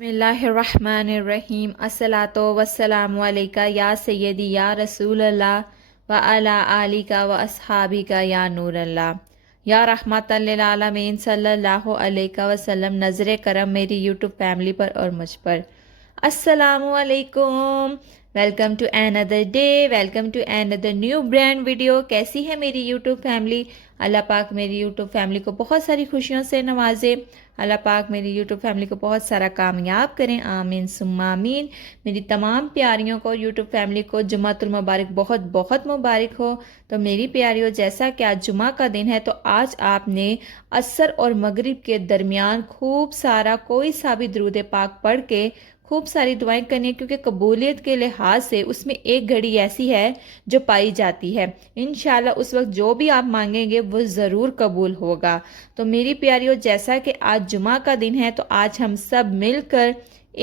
بسم اللہ الرحمن الرحیم الصلاۃ والسلام علیکہ یا سیدی یا رسول اللہ وعلی آلک و اصحابک یا نور اللہ یا رحمت للعالمین صلی اللہ علیہ وسلم۔ نظر کرم میری یوٹیوب فیملی پر اور مجھ پر۔ السلام علیکم، welcome to another day, welcome to another new brand video. کیسی ہے میری یوٹیوب فیملی؟ اللہ پاک میری یوٹیوب فیملی کو بہت ساری خوشیوں سے نوازے، اللہ پاک میری یوٹیوب فیملی کو بہت سارا کامیاب کریں، آمین ثم آمین۔ میری تمام پیاریوں کو، یوٹیوب فیملی کو جمعۃ المبارک بہت بہت مبارک ہو۔ تو میری پیاریوں، جیسا کہ آج جمعہ کا دن ہے تو آج آپ نے عصر اور مغرب کے درمیان خوب سارا کوئی سا بھی درود پاک پڑھ کے خوب ساری دعائیں کرنی ہے، کیونکہ قبولیت کے لحاظ سے اس میں ایک گھڑی ایسی ہے جو پائی جاتی ہے۔ انشاءاللہ اس وقت جو بھی آپ مانگیں گے وہ ضرور قبول ہوگا۔ تو میری پیاریوں، جیسا کہ آج جمعہ کا دن ہے تو آج ہم سب مل کر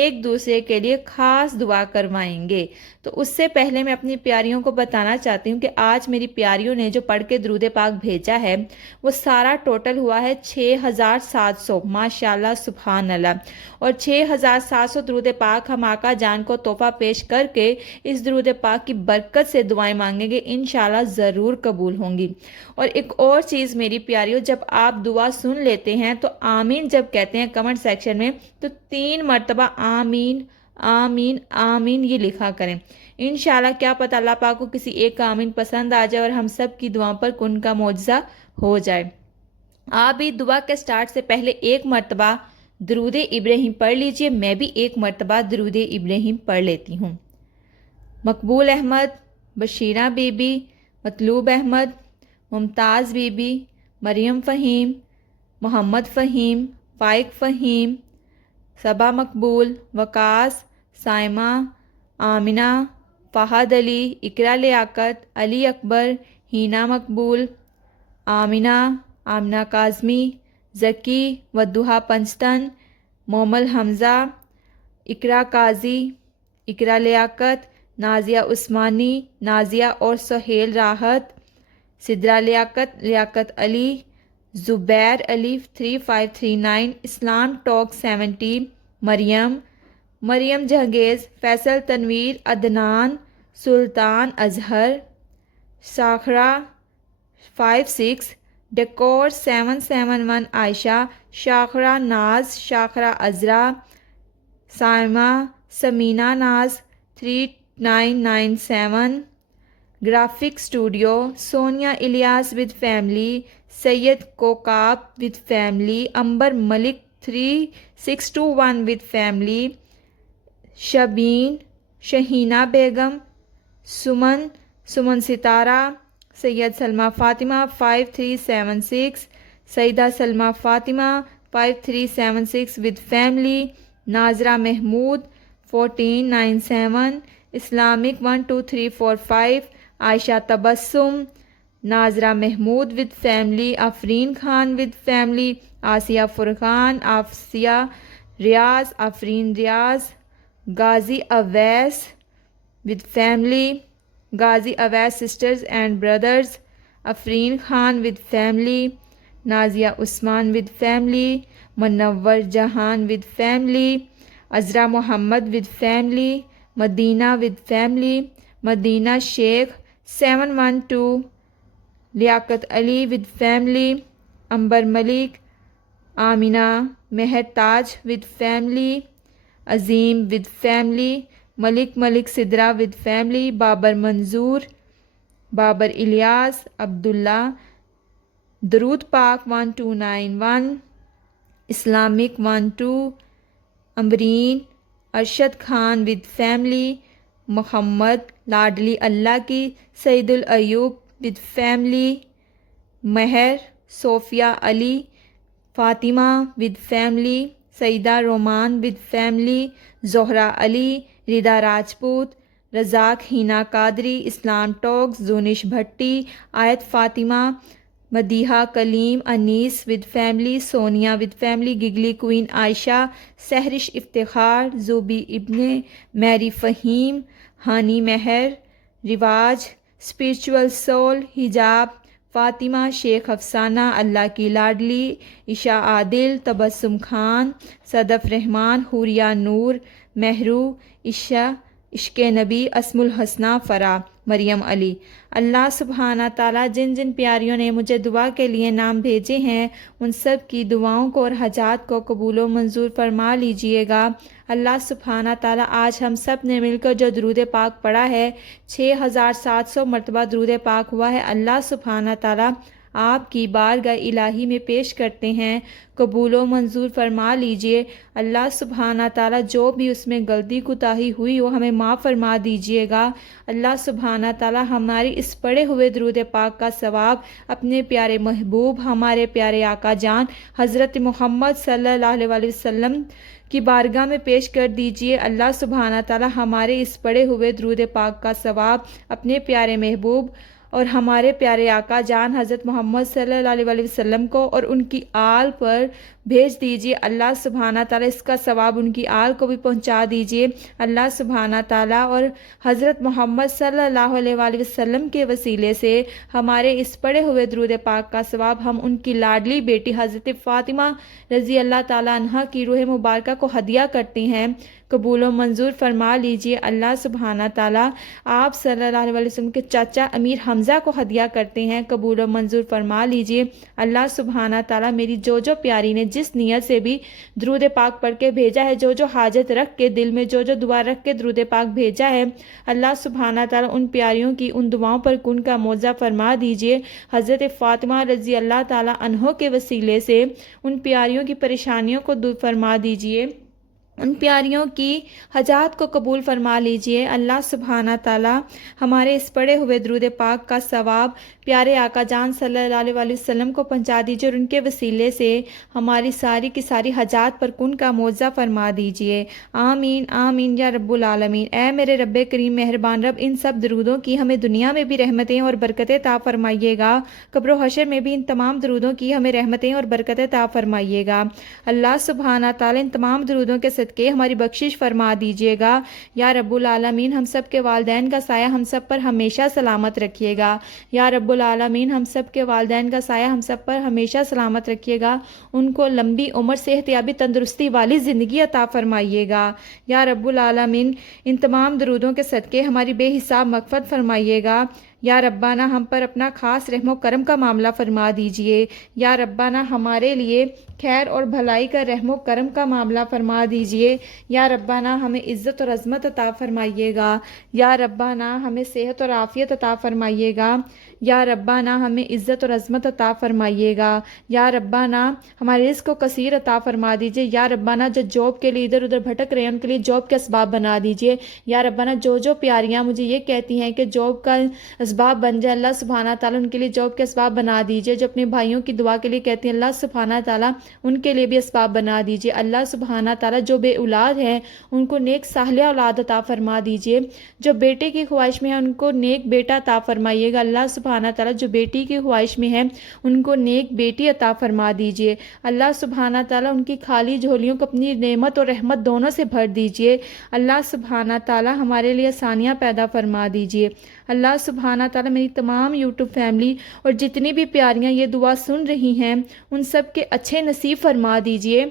ایک دوسرے کے لیے خاص دعا کروائیں گے۔ تو اس سے پہلے میں اپنی پیاریوں کو بتانا چاہتی ہوں کہ آج میری پیاریوں نے جو پڑھ کے درود پاک بھیجا ہے وہ سارا ٹوٹل ہوا ہے 6700، ماشاءاللہ سبحان اللہ۔ اور 6700 درود پاک ہم آقا جان کو تحفہ پیش کر کے اس درود پاک کی برکت سے دعائیں مانگیں گے، انشاءاللہ ضرور قبول ہوں گی۔ اور ایک اور چیز میری پیاریوں، جب آپ دعا سن لیتے ہیں تو آمین جب کہتے ہیں کمنٹ سیکشن میں تو 3 مرتبہ آمین آمین آمین یہ لکھا کریں۔ انشاءاللہ کیا پتہ اللہ پاک کو کسی ایک کا آمین پسند آ جائے اور ہم سب کی دعاؤں پر کن کا معجزہ ہو جائے۔ آپ بھی دعا کے سٹارٹ سے پہلے ایک مرتبہ درود ابراہیم پڑھ لیجئے، میں بھی ایک مرتبہ درود ابراہیم پڑھ لیتی ہوں۔ مقبول احمد، بشیرہ بی بی، مطلوب احمد، ممتاز بی بی، مریم فہیم، محمد فہیم، فائق فہیم، صبا مقبول، وقاص، سائمہ، آمنہ، فہد علی، اقرا لیاقت، علی اکبر، ہینا مقبول، آمنہ، آمنہ کاظمی، ذکی، ودوہا پنجتن، مومل حمزہ، اقرا قاضی، اقرا لیاقت، نازیہ عثمانی، نازیہ اور Sohail Rahat, Sidra Liaquat, Liaquat Ali, Zubair Ali 3539، Islam talk 70، Maryam, Maryam Jahangir, Faisal Tanveer, Adnan, Sultan Azhar, Shakira 56، decor 771، Ayesha, Shakira Naz, Shakira Azra, Saima, Samina Naz 3997، graphic studio, Sonia Ilyas with family, Syed Kokab with family, Amber Malik 3621 with family, Shabeen, Shahina Begum, Saman Sitara, Syed Salma Fatima 5376، Syeda Salma Fatima 5376 with family, Nazira Mahmood 1497، Islamic 12345، Ayesha Tabassum, Nazira Mahmood with family, Afreen Khan with family, Asiya Furqan, Asiya Riaz, Afreen Riaz, Ghazi Owais with family, Ghazi Owais sisters and brothers, Afreen Khan with family, Nazia Usman with family, Munawar Jahan with family, Azra Muhammad with family, Madina with family, Madina Sheikh 712، Liaquat Ali with family, Amber Malik, Amina Mehr Taj with family, Azeem with family, Malik Sidra with family, Babar Manzoor, Babar Ilyas, Abdullah, درود پاک 1291، Islamic 12، Ambreen, Arshad Khan with family, Muhammad, لاڈلی اللہ کی، Saeed Alayub with family, Mehr, Sofia Ali, Fatima with family, Syeda Roman with family, Zahra Ali, Rida Rajput, Razzaq Hina Qadri, Islam talk, Zunaish Bhatti, Ayat Fatima, Madiha Kaleem, Anees with family, Sonia with family, googly queen عائشہ، سہرش افتخار، زوبی ابن، میری فہیم، ہانی مہر، رواج، spiritual civil, حجاب، فاطمہ شیخ افسانہ اللہ کی لاڈلی، عشا عادل، تبسم خان، صدف رحمان، حوریہ نور، مہرو، عشا، عشق نبی، اسم الحسنہ، فرا، مریم علی۔ اللہ سبحانہ تعالیٰ جن جن پیاریوں نے مجھے دعا کے لیے نام بھیجے ہیں ان سب کی دعاؤں کو اور حاجات کو قبول و منظور فرما لیجئے گا۔ اللہ سبحانہ تعالیٰ آج ہم سب نے مل کر جو درود پاک پڑھا ہے 6700 مرتبہ درود پاک ہوا ہے، اللہ سبحانہ تعالیٰ آپ کی بارگاہ الہی میں پیش کرتے ہیں، قبول و منظور فرما لیجئے۔ اللہ سبحانہ تعالیٰ جو بھی اس میں غلطی کوتاہی ہوئی ہو ہمیں معاف فرما دیجئے گا۔ اللہ سبحانہ تعالیٰ ہماری اس پڑھے ہوئے درود پاک کا ثواب اپنے پیارے محبوب ہمارے پیارے آقا جان حضرت محمد صلی اللہ علیہ وآلہ وسلم کی بارگاہ میں پیش کر دیجئے۔ اللہ سبحانہ تعالیٰ ہمارے اس پڑھے ہوئے درود پاک کا ثواب اپنے پیارے محبوب اور ہمارے پیارے آقا جان حضرت محمد صلی اللہ علیہ وآلہ وسلم کو اور ان کی آل پر بھیج دیجئے۔ اللہ سبحانہ تعالیٰ اس کا ثواب ان کی آل کو بھی پہنچا دیجئے۔ اللہ سبحانہ تعالیٰ اور حضرت محمد صلی اللہ علیہ وآلہ وسلم کے وسیلے سے ہمارے اس پڑھے ہوئے درود پاک کا ثواب ہم ان کی لاڈلی بیٹی حضرت فاطمہ رضی اللہ تعالیٰ عنہ کی روح مبارکہ کو ہدیہ کرتے ہیں، قبول و منظور فرما لیجئے۔ اللہ سبحانہ تعالیٰ آپ صلی اللہ علیہ وسلم کے چاچا امیر حمزہ کو ہدیہ کرتے ہیں، قبول و منظور فرما لیجئے۔ اللہ سبحانہ تعالیٰ میری جو پیاری نے جس نیت سے بھی درود پاک پڑھ کے بھیجا ہے، جو حاجت رکھ کے دل میں جو دعا رکھ کے درود پاک بھیجا ہے، اللہ سبحانہ تعالیٰ ان پیاریوں کی ان دعاؤں پر کن کا معاوضہ فرما دیجئے۔ حضرت فاطمہ رضی اللہ تعالیٰ عنہ کے وسیلے سے ان پیاریوں کی پریشانیوں کو دور فرما دیجئے، ان پیاریوں کی حاجات کو قبول فرما لیجئے۔ اللہ سبحانہ تعالیٰ ہمارے اس پڑھے ہوئے درود پاک کا ثواب پیارے آقا جان صلی اللہ علیہ وآلہ وسلم کو پہنچا دیجئے اور ان کے وسیلے سے ہماری ساری کی ساری حاجات پر کن کا معاوضہ فرما دیجئے۔ آمین آمین یا رب العالمین۔ اے میرے رب کریم مہربان رب، ان سب درودوں کی ہمیں دنیا میں بھی رحمتیں اور برکتیں عطا فرمائیے گا، قبر و حشر میں بھی ان تمام درودوں کی ہمیں رحمتیں اور برکتیں عطا فرمائیے گا۔ اللہ سبحانہ تعالیٰ ان تمام درودوں کے صدقے ہماری بخشش فرما دیجئے گا۔ یا رب العالمین ہم سب کے والدین کا سایہ ہم سب پر ہمیشہ سلامت رکھیے گا۔ یا رب العالمین ہم سب کے والدین کا سایہ ہم سب پر ہمیشہ سلامت رکھیے گا، ان کو لمبی عمر، صحت یابی، تندرستی والی زندگی عطا فرمائیے گا۔ یا رب العالمین ان تمام درودوں کے صدقے ہماری بے حساب مغفرت فرمائیے گا۔ یا ربانہ ہم پر اپنا خاص رحم و کرم کا معاملہ فرما دیجئے۔ یا ربانہ ہمارے لیے خیر اور بھلائی کا رحم و کرم کا معاملہ فرما دیجئے۔ یا ربانہ ہمیں عزت اور عظمت عطا فرمائیے گا۔ یا ربانہ ہمیں صحت اور عافیت عطا فرمائیے گا۔ یا ربانہ ہمیں عزت اور عظمت عطا فرمائیے گا۔ یا ربانہ ہمارے رزق کو کثیر عطا فرما دیجئے۔ یا ربانہ جو جاب کے لیے ادھر ادھر بھٹک رہے ہیں ان کے لیے جاب کے اسباب بنا دیجئے۔ یا ربانہ جو پیاریاں مجھے یہ کہتی ہیں کہ جاب کا اسباب بن جائے، اللہ سبحانہ تعالیٰ ان کے لیے جاب کے اسباب بنا دیجئے۔ جو اپنے بھائیوں کی دعا کے لیے کہتی ہیں اللہ سبحانہ تعالیٰ ان کے لیے بھی اسباب بنا دیجئے۔ اللہ سبحانہ تعالیٰ جو بے اولاد ہیں ان کو نیک صالح اولاد عطا فرما دیجئے۔ جو بیٹے کی خواہش میں ہے ان کو نیک بیٹا عطا فرمائیے گا۔ اللہ سبحانہ تعالیٰ جو بیٹی کی خواہش میں ہے ان کو نیک بیٹی عطا فرما دیجئے۔ اللہ سبحانہ تعالیٰ ان کی خالی جھولیوں کو اپنی نعمت اور رحمت دونوں سے بھر دیجئے۔ اللہ سبحانہ تعالیٰ ہمارے لیے آسانیاں پیدا فرما دیجئے۔ اللہ سبحانہ تعالیٰ میری تمام یوٹیوب فیملی اور جتنی بھی پیاریاں یہ دعا سن رہی ہیں ان سب کے اچھے نصیب فرما دیجئے،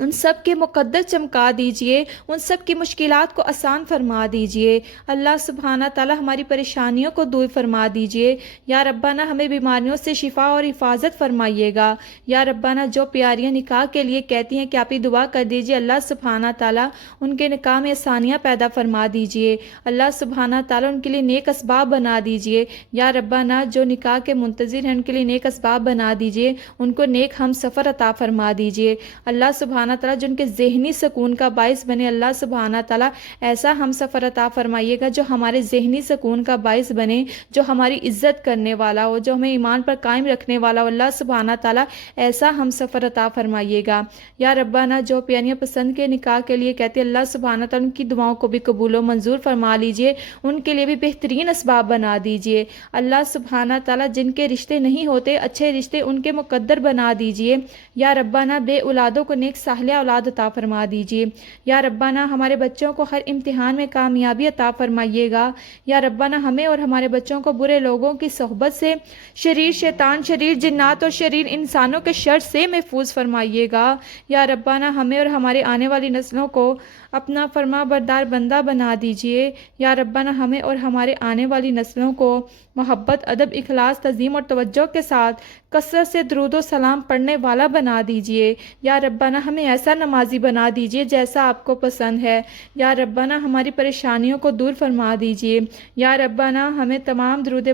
ان سب کے مقدر چمکا دیجئے، ان سب کی مشکلات کو آسان فرما دیجئے۔ اللہ سبحانہ تعالیٰ ہماری پریشانیوں کو دور فرما دیجئے۔ یا ربانہ ہمیں بیماریوں سے شفا اور حفاظت فرمائیے گا۔ یا ربانہ جو پیاریاں نکاح کے لیے کہتی ہیں کہ آپ ہی دعا کر دیجئے، اللہ سبحانہ تعالیٰ ان کے نکاح میں آسانیاں پیدا فرما دیجئے۔ اللہ سبحانہ تعالیٰ ان کے لیے نیک اسباب بنا دیجئے۔ یا ربانہ جو نکاح کے منتظر ہیں ان کے لیے نیک اسباب بنا دیجئے، ان کو نیک ہم سفر عطا فرما دیجئے۔ اللہ سبحانہ تعالیٰ جو ان کے ذہنی سکون کا باعث بنے، اللہ سبحانہ تعالیٰ ایسا ہم سفر عطا فرمائیے گا جو ہمارے ذہنی سکون کا باعث بنے، جو ہماری عزت کرنے والا ہو، جو ہمیں ایمان پر قائم رکھنے والا ہو۔ اللہ سبحانہ تعالیٰ ایسا ہم سفر عطا فرمائیے گا۔ یا ربانہ جو پیاریاں پسند کے نکاح کے لیے کہتے ہیں اللہ سبحانہ تعالیٰ ان کی دعاؤں کو بھی قبول و منظور فرما لیجئے، ان کے لیے بھی بہترین اسباب بنا دیجئے۔ اللہ سبحانہ تعالیٰ جن کے رشتے نہیں ہوتے اچھے رشتے ان کے مقدر بنا دیجئے۔ یا ربانہ بے اولادوں کو نیک صالح اولاد عطا فرما دیجیے۔ یا ربنا ہمارے بچوں کو ہر امتحان میں کامیابی عطا فرمائیے گا۔ یا ربنا ہمیں اور ہمارے بچوں کو برے لوگوں کی صحبت سے، شریر شیطان، شریر جنات اور شریر انسانوں کے شر سے محفوظ فرمائیے گا۔ یا ربنا ہمیں اور ہمارے آنے والی نسلوں کو اپنا فرما بردار بندہ بنا دیجیے۔ یا ربنا ہمیں اور ہمارے آنے والی نسلوں کو محبت، ادب، اخلاص، تعظیم اور توجہ کے ساتھ کثرت سے درود و سلام پڑھنے والا بنا دیجیے۔ یا ربنا ہمیں ایسا نمازی بنا دیجیے جیسا آپ کو پسند ہے۔ یا ربنا ہماری پریشانیوں کو دور فرما دیجیے۔ یا ربنا ہمیں تمام درود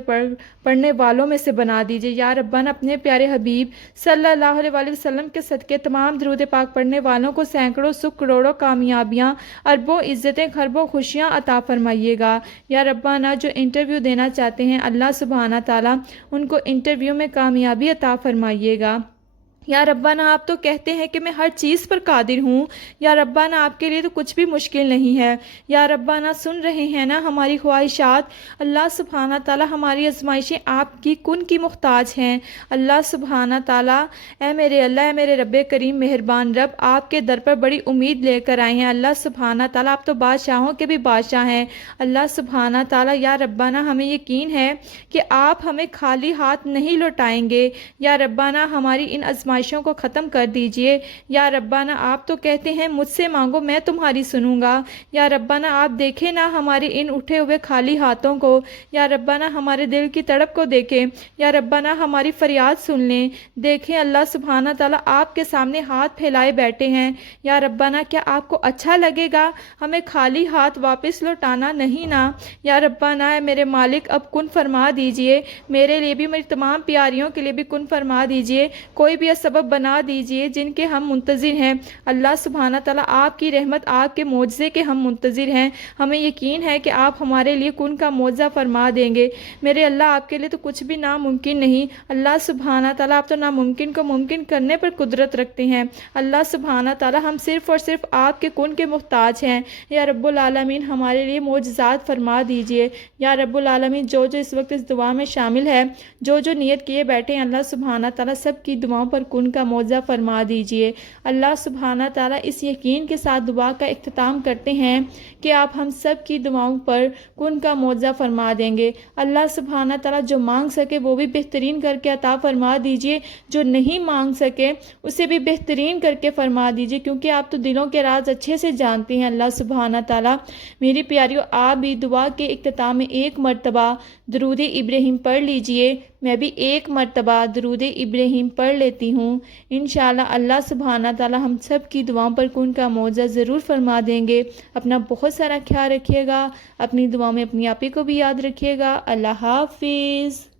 پڑھنے والوں میں سے بنا دیجیے۔ یا ربنا اپنے پیارے حبیب صلی اللہ علیہ وآلہ وسلم کے صدقے تمام درود پاک پڑھنے والوں کو سینکڑوں سکھ، کروڑوں کامیابیاں، اربوں عزتیں، خربوں خوشیاں عطا فرمائیے گا۔ یا ربنا جو انٹرویو دینا چاہتے ہیں اللہ سبحانہ تعالیٰ ان کو انٹرویو میں کامیابی عطا فرمائیے گا۔ یا ربنا آپ تو کہتے ہیں کہ میں ہر چیز پر قادر ہوں۔ یا ربنا آپ کے لیے تو کچھ بھی مشکل نہیں ہے۔ یا ربنا سن رہے ہیں نا ہماری خواہشات، اللہ سبحانہ تعالیٰ ہماری آزمائشیں آپ کی کن کی محتاج ہیں۔ اللہ سبحانہ تعالیٰ اے میرے اللہ، اے میرے رب کریم مہربان رب، آپ کے در پر بڑی امید لے کر آئے ہیں۔ اللہ سبحانہ تعالیٰ آپ تو بادشاہوں کے بھی بادشاہ ہیں۔ اللہ سبحانہ تعالیٰ یا ربنا ہمیں یقین ہے کہ آپ ہمیں خالی ہاتھ نہیں لوٹائیں گے۔ یا ربنا ہماری ان آزمائشوں کو ختم کر دیجئے۔ یا ربنا آپ تو کہتے ہیں مجھ سے مانگو میں تمہاری سنوں گا۔ یا ربنا آپ دیکھیں نا ہمارے ان اٹھے ہوئے خالی ہاتھوں کو۔ یا ربنا ہمارے دل کی تڑپ کو دیکھیں۔ یا ربنا ہماری فریاد سن لیں۔ دیکھیں اللہ سبحانہ تعالیٰ آپ کے سامنے ہاتھ پھیلائے بیٹھے ہیں۔ یا ربنا کیا آپ کو اچھا لگے گا ہمیں خالی ہاتھ واپس لوٹانا؟ نہیں نا۔ یا ربنا اے میرے مالک اب کن فرما دیجئے، میرے لیے بھی، میری تمام پیاریوں کے لیے بھی کن فرما دیجئے، کوئی بھی سبب بنا دیجئے جن کے ہم منتظر ہیں۔ اللہ سبحانہ تعالیٰ آپ کی رحمت، آپ کے معجزے کے ہم منتظر ہیں۔ ہمیں یقین ہے کہ آپ ہمارے لیے کن کا معجزہ فرما دیں گے۔ میرے اللہ آپ کے لیے تو کچھ بھی ناممکن نہیں۔ اللہ سبحانہ تعالیٰ آپ تو ناممکن کو ممکن کرنے پر قدرت رکھتے ہیں۔ اللہ سبحانہ تعالیٰ ہم صرف اور صرف آپ کے کن کے محتاج ہیں۔ یا رب العالمین ہمارے لیے معجزات فرما دیجئے۔ یا رب العالمین جو اس وقت اس دعا میں شامل ہے، جو نیت کیے بیٹھے ہیں، اللہ سبحانہ تعالیٰ سب کی دعاؤں پر کن کا معجزہ فرما دیجئے۔ اللہ سبحانہ تعالیٰ اس یقین کے ساتھ دعا کا اختتام کرتے ہیں کہ آپ ہم سب کی دعاؤں پر کن کا معجزہ فرما دیں گے۔ اللہ سبحانہ تعالیٰ جو مانگ سکے وہ بھی بہترین کر کے عطا فرما دیجئے، جو نہیں مانگ سکے اسے بھی بہترین کر کے فرما دیجئے، کیونکہ آپ تو دلوں کے راز اچھے سے جانتے ہیں۔ اللہ سبحانہ تعالیٰ میری پیاریوں آپ بھی دعا کے اختتام میں ایک مرتبہ درود ابراہیم پڑھ لیجئے۔ میں بھی ایک مرتبہ درود ابراہیم پڑھ لیتی ہوں۔ انشاءاللہ اللہ سبحانہ تعالیٰ ہم سب کی دعاؤں پر کن کا معجزہ ضرور فرما دیں گے۔ اپنا بہت سارا خیال رکھیے گا، اپنی دعاؤں میں اپنی آپی کو بھی یاد رکھیے گا۔ اللہ حافظ۔